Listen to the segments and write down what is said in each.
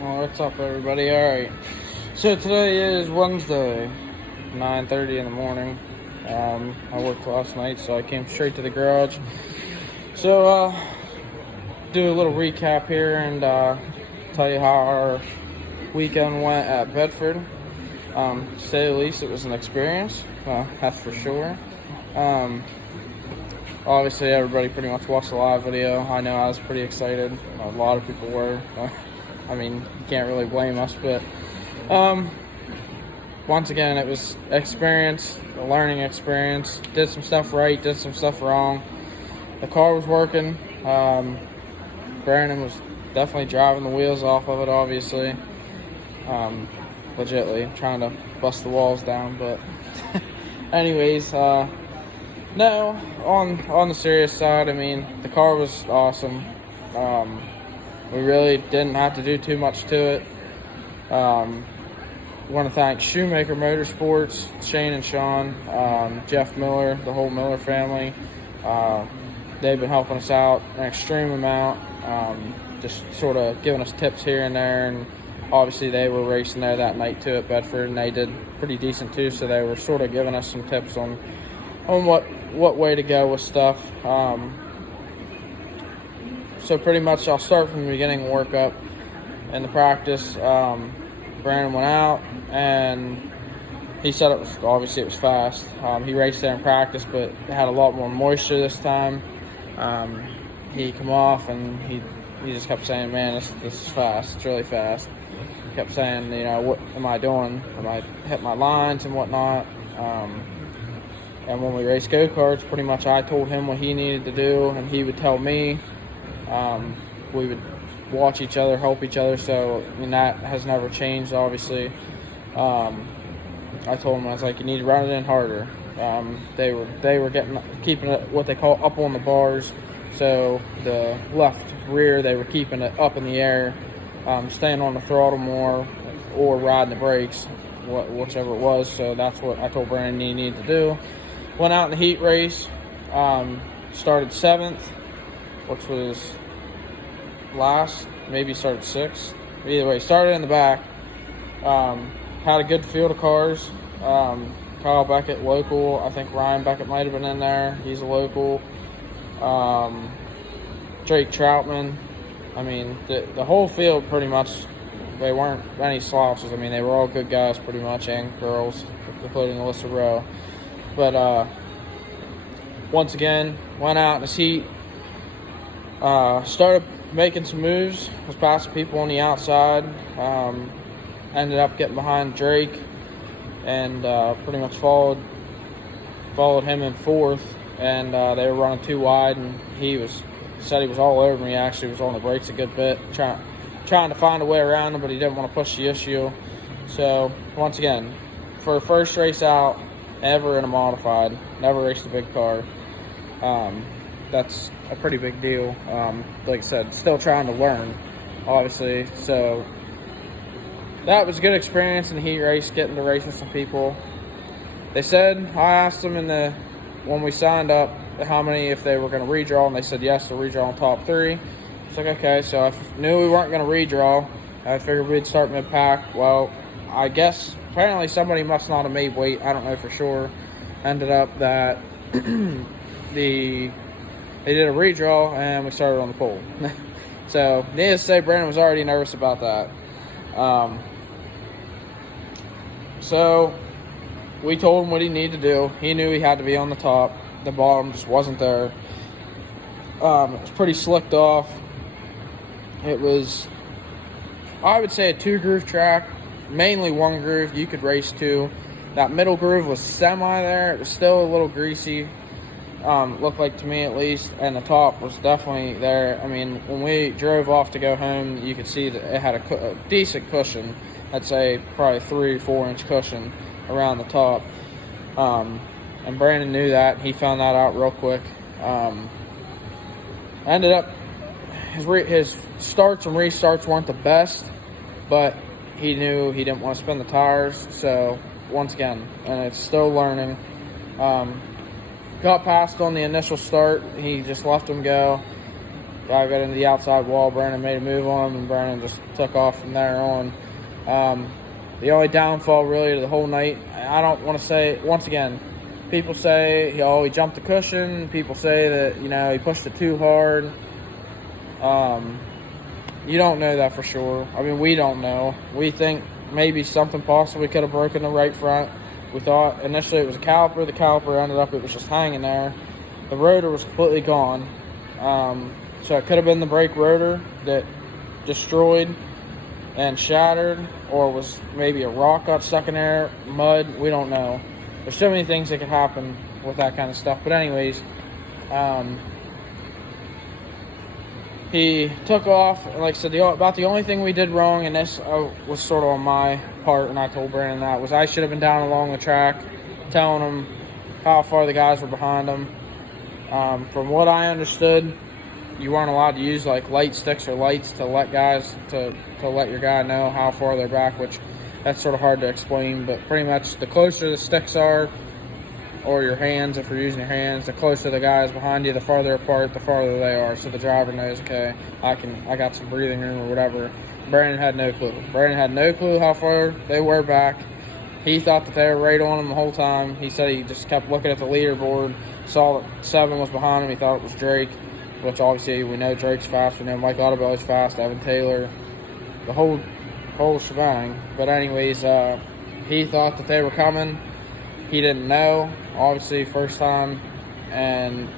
Well, what's up, everybody? All right. So today is Wednesday, 9:30 in the morning. I worked last night, so I came straight to the garage. So, do a little recap here and tell you how our weekend went at Bedford. To say the least, it was an experience. That's for sure. Obviously, everybody pretty much watched the live video. I know I was pretty excited. A lot of people were. I mean, you can't really blame us, but once again, it was experience, a learning experience. Did some stuff right, did some stuff wrong. The car was working. Brandon was definitely driving the wheels off of it, obviously. Legitly trying to bust the walls down, but anyways, no, on the serious side, I mean, the car was awesome. We really didn't have to do too much to it. Want to thank Shoemaker Motorsports, Shane and Sean, Jeff Miller, the whole Miller family. They've been helping us out an extreme amount, just sort of giving us tips here and there. And obviously they were racing there that night too at Bedford, and they did pretty decent too. So they were sort of giving us some tips on what way to go with stuff. So pretty much I'll start from the beginning workup and the practice. Brandon went out and he said it was fast. He raced there in practice, but it had a lot more moisture this time. He come off and he just kept saying, man, this is fast. It's really fast. He kept saying, what am I doing? Am I hitting my lines and whatnot? And when we raced go-karts, pretty much I told him what he needed to do, and he would tell me. We would watch each other, help each other, so I mean that has never changed, obviously. I told him, I was like, you need to run it in harder. They were keeping it what they call up on the bars, so the left rear, they were keeping it up in the air, staying on the throttle more or riding the brakes, whichever it was. So that's what I told Brandon he needed to do. Went out in the heat race, started 7th, which was maybe started 6th. Either way, started in the back. Had a good field of cars. Kyle Beckett, local. I think Ryan Beckett might have been in there. He's a local. Drake Troutman. I mean, the whole field pretty much, they weren't any slouches. I mean, they were all good guys pretty much, and girls, including Alyssa Rowe. But once again, went out in this heat. Started making some moves, was passing people on the outside, ended up getting behind Drake, and pretty much followed him in 4th, and they were running too wide, and he said he was all over me. Actually was on the brakes a good bit, trying to find a way around him, but he didn't want to push the issue. So once again, for a first race out ever in a modified, never raced a big car, that's a pretty big deal. Like I said, still trying to learn, obviously. So that was a good experience in the heat race, getting to race with some people. They said, I asked them when we signed up how many, if they were going to redraw, and they said yes, to redraw in top 3. It's like, okay, so I knew we weren't going to redraw. I figured we'd start mid-pack. Well, I guess apparently somebody must not have made weight. I don't know for sure. Ended up that they did a redraw, and we started on the pole. So, needless to say, Brandon was already nervous about that. So, we told him what he needed to do. He knew he had to be on the top. The bottom just wasn't there. It was pretty slicked off. It was, I would say, a 2-groove track, mainly 1 groove. You could race 2. That middle groove was semi there. It was still a little greasy. Looked like to me at least, and the top was definitely there. I mean, when we drove off to go home, you could see that it had a decent cushion. I'd say probably 3-4 inch cushion around the top. And Brandon knew that. He found that out real quick. Ended up, his starts and restarts weren't the best, but he knew he didn't want to spin the tires. So once again, and it's still learning. Got passed on the initial start. He just left him go. I got into the outside wall. Brandon made a move on him, and Brandon just took off from there on. The only downfall really to the whole night, I don't want to say, once again, people say he jumped the cushion. People say that, he pushed it too hard. You don't know that for sure. I mean, we don't know. We think maybe something possibly could have broken the right front. We thought initially it was a caliper. The caliper ended up, it was just hanging there. The rotor was completely gone. So it could have been the brake rotor that destroyed and shattered, or was maybe a rock got stuck in there, mud, we don't know. There's so many things that could happen with that kind of stuff. But anyways, he took off. Like I said, about the only thing we did wrong, and this was sort of on my part, and I told Brandon that, was I should have been down along the track telling him how far the guys were behind him. From what I understood, you weren't allowed to use like light sticks or lights to let guys to let your guy know how far they're back, which that's sort of hard to explain. But pretty much the closer the sticks are, or your hands, if you're using your hands, the closer the guys behind you, the farther apart, the farther they are. So the driver knows, okay, I got some breathing room or whatever. Brandon had no clue. Brandon had no clue how far they were back. He thought that they were right on him the whole time. He said he just kept looking at the leaderboard, saw that 7 was behind him. He thought it was Drake, which obviously we know Drake's fast. We know Mike Audibelli's fast, Evan Taylor, the whole shebang. But anyways, he thought that they were coming. He didn't know, obviously, first time, and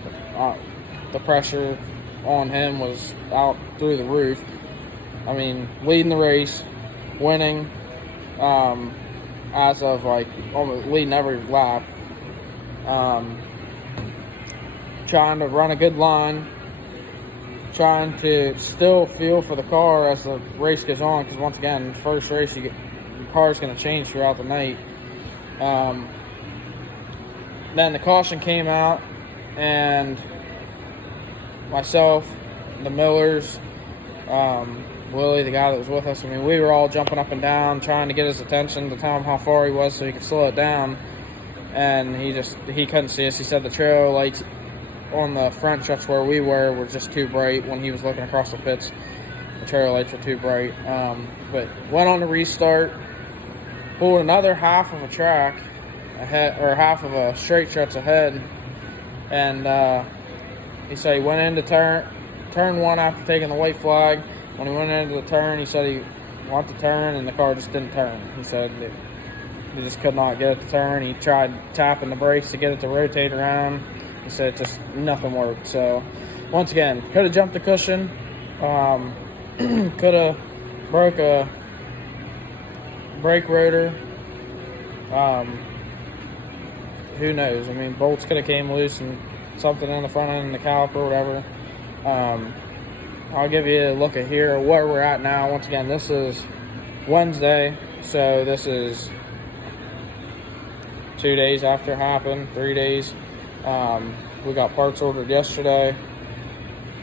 the pressure on him was out through the roof. I mean, leading the race, winning, as of like almost leading every lap, trying to run a good line, trying to still feel for the car as the race goes on, because once again, first race, your car's going to change throughout the night. Then the caution came out, and myself, the Millers, Willie, the guy that was with us, I mean, we were all jumping up and down, trying to get his attention to tell him how far he was so he could slow it down. And he couldn't see us. He said the trail lights on the front stretch where we were just too bright when he was looking across the pits. The trail lights were too bright. But went on to restart, pulled another half of a track ahead, or half of a straight stretch ahead, and he said he went into turn 1 after taking the white flag. When he went into the turn, he said he wanted to turn, and the car just didn't turn. He said he just could not get it to turn. He tried tapping the brakes to get it to rotate around. He said just nothing worked. So once again, could have jumped the cushion, could have broke a brake rotor. Who knows? I mean, bolts could have came loose and something in the front end of the caliper or whatever. I'll give you a look at here where we're at now. Once again, this is Wednesday, so this is 2 days after it happened, 3 days. We got parts ordered yesterday.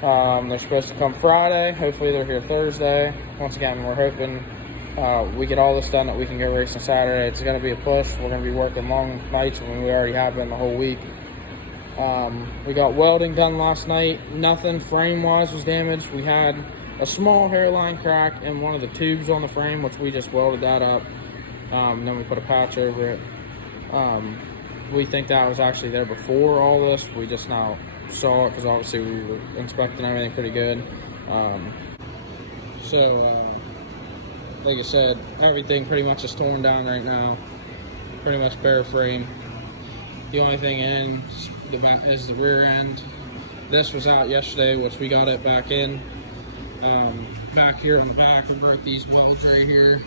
They're supposed to come Friday. Hopefully they're here Thursday. Once again, we're hoping we get all this done that we can go racing Saturday. It's going to be a push. We're going to be working long nights when we already have been the whole week. We got welding done last night. Nothing frame-wise was damaged. We had a small hairline crack in one of the tubes on the frame, which we just welded that up. Then we put a patch over it. We think that was actually there before all this. We just now saw it because obviously we were inspecting everything pretty good. Like I said, everything pretty much is torn down right now. Pretty much bare frame. The only thing in is the rear end. This was out yesterday, which we got it back in. Back here in the back, we broke these welds right here.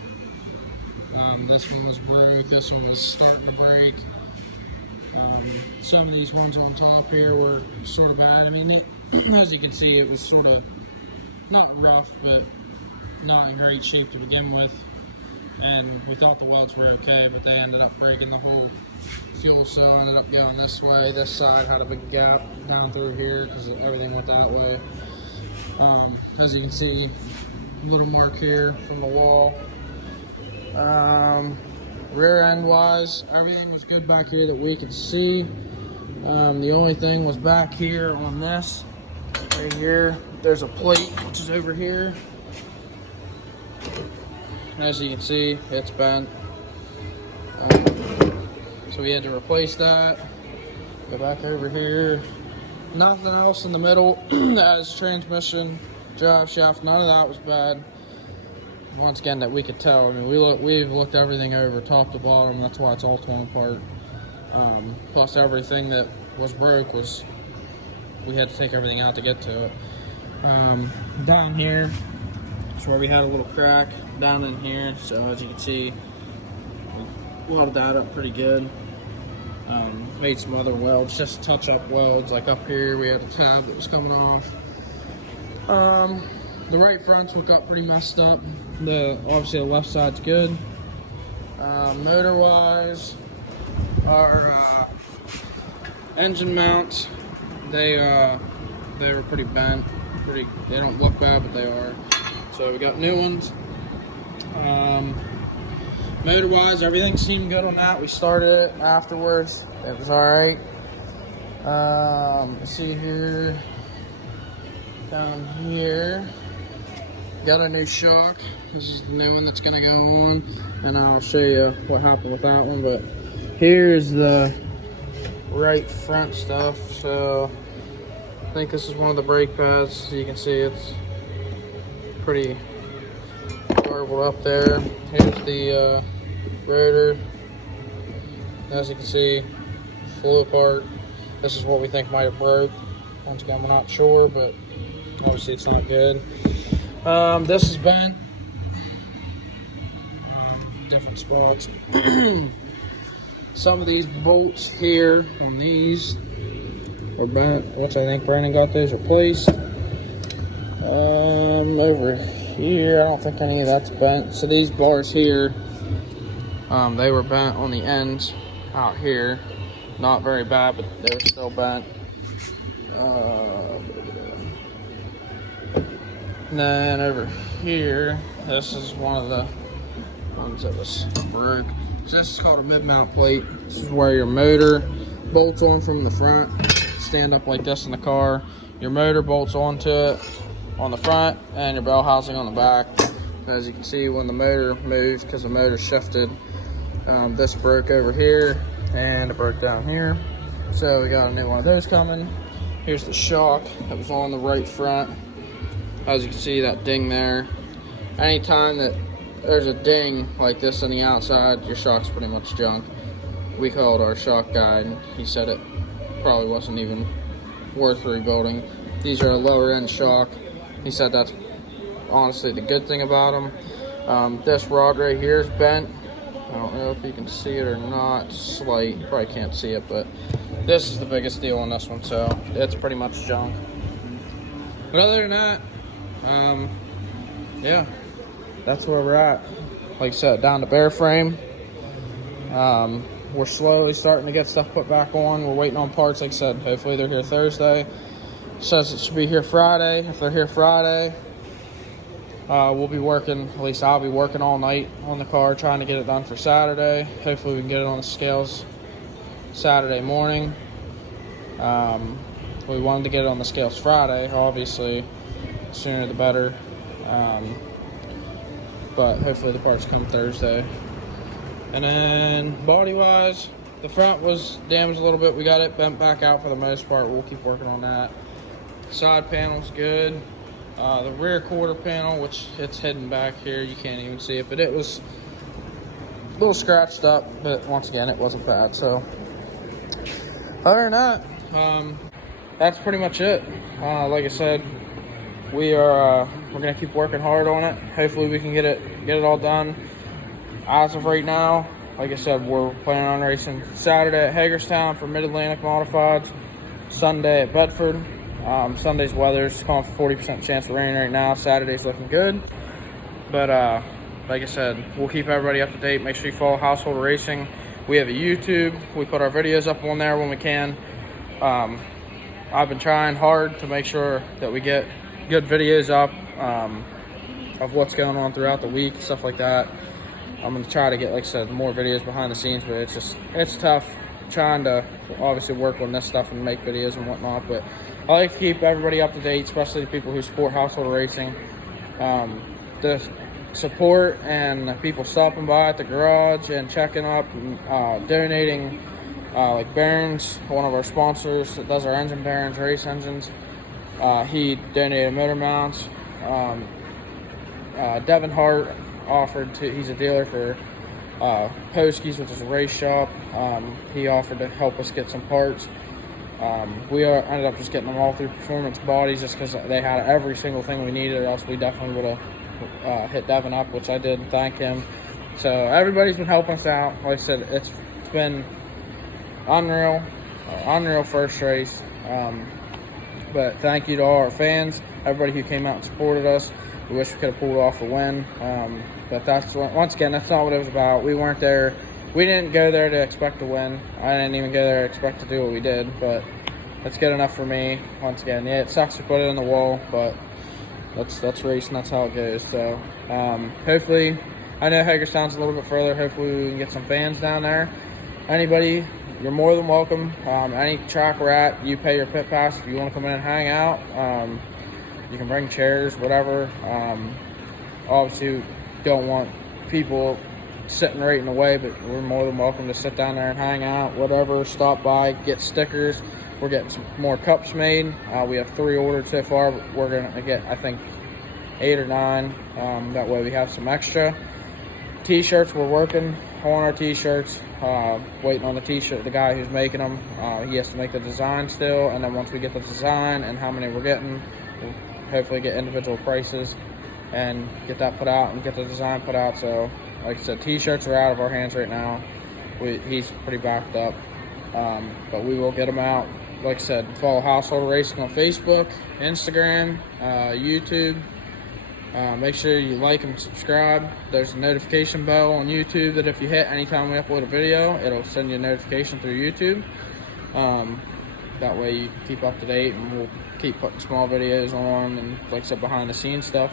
This one was broke. This one was starting to break. Some of these ones on top here were sort of bad. I mean, as you can see, it was sort of not rough, but not in great shape to begin with. And we thought the welds were okay, but they ended up breaking. The whole fuel cell ended up going this way. This side had a big gap down through here because everything went that way. As you can see, a little mark here from the wall. Rear end wise, everything was good back here that we could see. The only thing was back here on this right here. there's a plate which is over here. As you can see, it's bent. So we had to replace that. Go back over here. Nothing else in the middle. As transmission, drive shaft, none of that was bad. Once again, that we could tell. I mean, we've looked everything over, top to bottom. That's why it's all torn apart. Plus, everything that was broke was, we had to take everything out to get to it. Down here is where we had a little crack down in here. So as you can see, we welded that up pretty good. Made some other welds, just touch-up welds. Like up here, we had a tab that was coming off. The right fronts got pretty messed up. Obviously the left side's good. Motor-wise, our engine mounts, they were pretty bent. They don't look bad, but they are. So we got new ones. Motor-wise, everything seemed good on that. We started it afterwards. It was alright. Let's see here. Down here. Got a new shock. This is the new one that's going to go on. And I'll show you what happened with that one. But here's the right front stuff. So I think this is one of the brake pads. So you can see it's pretty garbled up there. Here's the rotor. As you can see, flew apart. This is what we think might have broke. Once again, we're not sure, but obviously it's not good. This is bent. Different spots. Some of these bolts here on these are bent, which I think Brandon got those replaced. Over here, I don't think any of that's bent. So these bars here, they were bent on the ends out here. Not very bad, but they were still bent. And then over here, this is one of the ones that was broke. So this is called a mid-mount plate. This is where your motor bolts on from the front. Stand up like this in the car. Your motor bolts onto it on the front and your bell housing on the back. As you can see, when the motor moves, because the motor shifted, this broke over here and it broke down here. So we got a new one of those coming. Here's the shock that was on the right front. As you can see, that ding there. Anytime that there's a ding like this on the outside, your shock's pretty much junk. We called our shock guy and he said it probably wasn't even worth rebuilding. These are a lower end shock. He said that's honestly the good thing about them. This rod right here is bent. I don't know if you can see it or not. Slight, you probably can't see it, but this is the biggest deal on this one, so it's pretty much junk. But other than that, yeah, that's where we're at. Like I said, down to bare frame. We're slowly starting to get stuff put back on. We're waiting on parts. Like I said, hopefully they're here Thursday. Says it should be here Friday. If they're here Friday, we'll be working, at least I'll be working all night on the car trying to get it done for Saturday. Hopefully we can get it on the scales Saturday morning. We wanted to get it on the scales Friday, obviously. Sooner the better. But hopefully the parts come Thursday. And then body wise, the front was damaged a little bit. We got it bent back out for the most part. We'll keep working on that. Side panel's good. The rear quarter panel, which it's hidden back here, you can't even see it, but it was a little scratched up, but once again, it wasn't bad. So other than that, that's pretty much it. Like I said, we're gonna keep working hard on it. Hopefully we can get it all done. As of right now, like I said, we're planning on racing Saturday at Hagerstown for Mid-Atlantic Modifieds, Sunday at Bedford. Sunday's weather's calling for 40% chance of rain right now. Saturday's looking good. But like I said, we'll keep everybody up to date. Make sure you follow Household Racing. We have a YouTube. We put our videos up on there when we can. I've been trying hard to make sure that we get good videos up of what's going on throughout the week, stuff like that. I'm going to try to get, like I said, more videos behind the scenes, but it's tough trying to obviously work on this stuff and make videos and whatnot. But I like to keep everybody up to date, especially the people who support household racing. The support and people stopping by at the garage and checking up and donating, like Barron's, one of our sponsors that does our engine bearings, race engines. He donated motor mounts. Devin Hart offered to, he's a dealer for Poskies, which is a race shop. He offered to help us get some parts. We ended up just getting them all through Performance Bodies just because they had every single thing we needed, or else we definitely would have hit Devin up, which I did, and thank him. So everybody's been helping us out. Like I said, it's been unreal first race. But thank you to all our fans, everybody who came out and supported us. We wish we could have pulled off a win. But that's, once again, that's not what it was about. We weren't there. We didn't go there to expect to win. I didn't even go there to expect to do what we did, but that's good enough for me. Once again, yeah, it sucks to put it in the wall, but that's racing. That's how it goes. So hopefully, I know Hagerstown's a little bit further. Hopefully we can get some fans down there. Anybody, you're more than welcome. Any track we're at, you pay your pit pass. If you want to come in and hang out, you can bring chairs, whatever. Obviously, don't want people sitting right in the way, but we're more than welcome to sit down there and hang out, whatever. Stop by, get stickers. We're getting some more cups made. We have 3 ordered so far, but we're gonna get, I think, 8 or 9. That way we have some extra. T-shirts, we're working on our T-shirts. Waiting on the guy who's making them. He has to make the design still, and then once we get the design and how many we're getting, we'll hopefully get individual prices and get that put out and get the design put out. So, like I said, T-shirts are out of our hands right now. He's pretty backed up, but we will get them out. Like I said, follow Household Racing on Facebook, Instagram, YouTube. Make sure you like and subscribe. There's a notification bell on YouTube that if you hit anytime we upload a video, it'll send you a notification through YouTube. That way you keep up to date, and we'll keep putting small videos on and, like I said, behind the scenes stuff.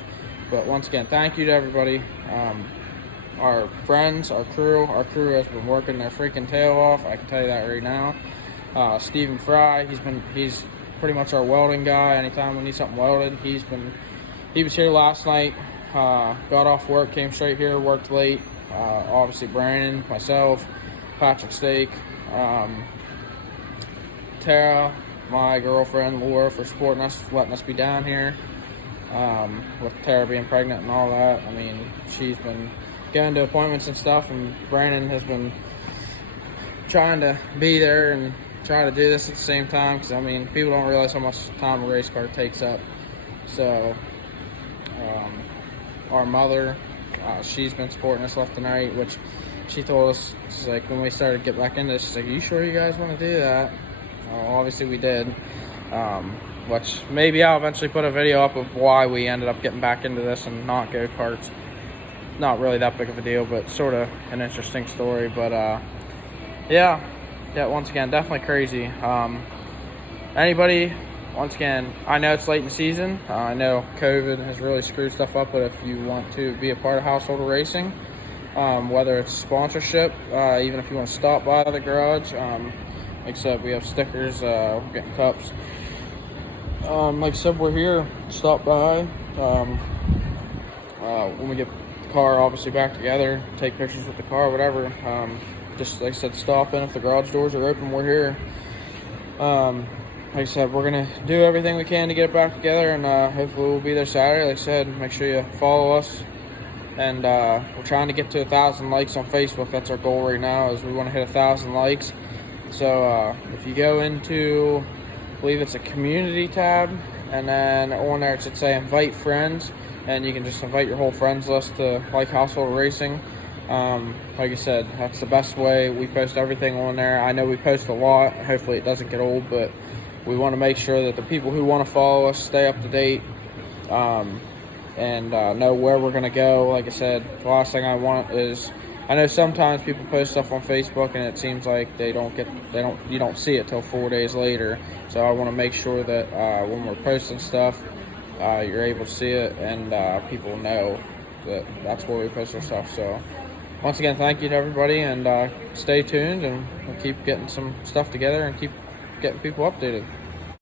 But once again, thank you to everybody. Our friends, our crew has been working their freaking tail off. I can tell you that right now. Stephen Fry, he's pretty much our welding guy. Anytime we need something welded, he was here last night. Got off work, came straight here, worked late. Obviously Brandon, myself, Patrick Stake, Tara, my girlfriend Laura, for supporting us, letting us be down here. With Tara being pregnant and all that, I mean, she's been going to appointments and stuff, and Brandon has been trying to be there and try to do this at the same time, because I mean, people don't realize how much time a race car takes up. So our mother, she's been supporting us left and right, which she told us, she's like, when we started to get back into this, she's like, are you sure you guys want to do that? Obviously we did, which maybe I'll eventually put a video up of why we ended up getting back into this and not go-karts. Not really that big of a deal, but sort of an interesting story. But yeah, once again, definitely crazy. Anybody, once again, I know it's late in the season. I know COVID has really screwed stuff up, but if you want to be a part of Household Racing, whether it's sponsorship, even if you want to stop by the garage, like I said, we have stickers, we're getting cups. Like I said, we're here, stop by. When we get the car obviously back together, take pictures with the car, whatever. Just like I said, stop in. If the garage doors are open, we're here. Like I said, we're going to do everything we can to get it back together, and hopefully we'll be there Saturday. Like I said, make sure you follow us. And we're trying to get to 1,000 likes on Facebook. That's our goal right now, is we want to hit 1,000 likes. So if you go into, I believe it's a community tab, and then on there it should say invite friends, and you can just invite your whole friends list to like Household Racing. Like I said, that's the best way. We post everything on there. I know we post a lot. Hopefully it doesn't get old, but we want to make sure that the people who want to follow us stay up to date, and know where we're going to go. Like I said, the last thing I want is, I know sometimes people post stuff on Facebook and it seems like you don't see it till 4 days later. So I want to make sure that when we're posting stuff, you're able to see it, and people know that that's where we post our stuff. So once again, thank you to everybody, and stay tuned, and we'll keep getting some stuff together and keep getting people updated.